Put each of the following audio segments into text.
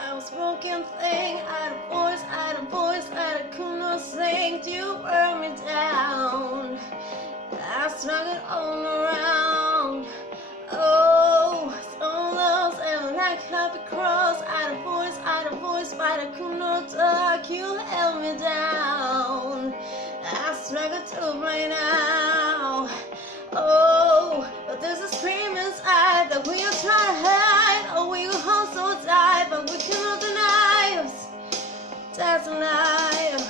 I was broken thing. I had a voice, I could not sing. You wear me down. I struggled all around. Oh, so lost and like happy cross. I had a voice, but I could not talk. You held me down. I struggle to play now. Oh, but there's a scream inside that we are trying to hide. Oh, we will hold so tight, but we cannot deny us. That's alive.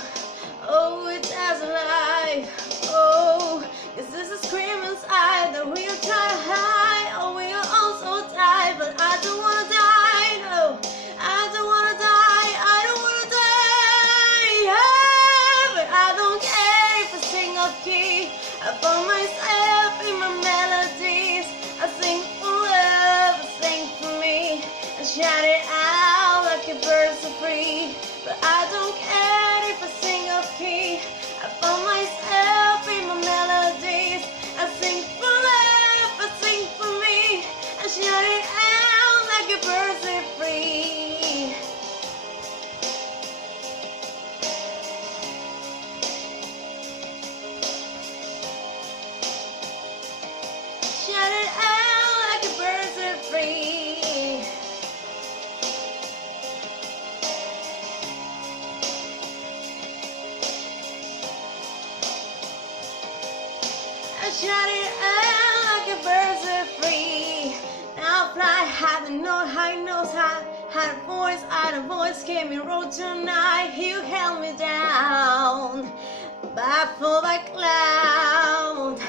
Oh, it's as alive. Oh, yes, there's a scream inside that we are trying to hide. Oh, we are all so tight, but I don't wanna die. No, I don't wanna die. I don't wanna die. Yeah, but I don't care if I sing off key. I found myself in my melodies. I sing for love, I sing for me. I shout it out like a bird so free. But I don't care if I sing off key. I found myself in my melodies. I sing for love, I sing for me. I shout it out like a bird so free. Shout it out like a birds are free. I shout it out like a birds are free. Now I fly high, no high nose high. Had a voice, came in road tonight. You held me down, baffled by cloud.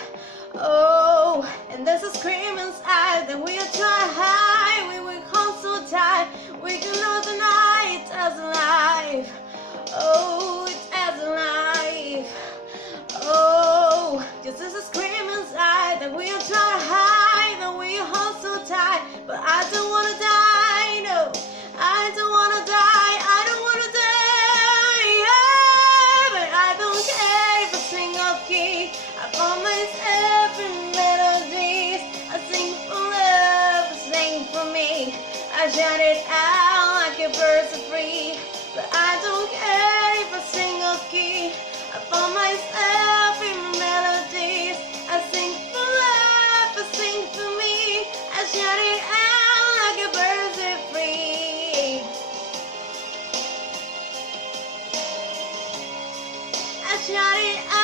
Oh, and there's a scream inside that we are trying to hide. We will hold so tight, we cannot deny it as alive. Oh, it's as alive. Oh, just there's a scream inside that we are trying to hide. That we hold so tight, but I don't wanna die. No, I don't wanna die. I don't wanna die. Yeah, but I don't care if I sing off key. I found myself in melodies. I sing for love, I sing for me. I shout it out like a bird so free. But I don't care if I sing off key. I found myself in melodies. I sing for love, I sing for me. I shout it out like a bird so free. I shout it out.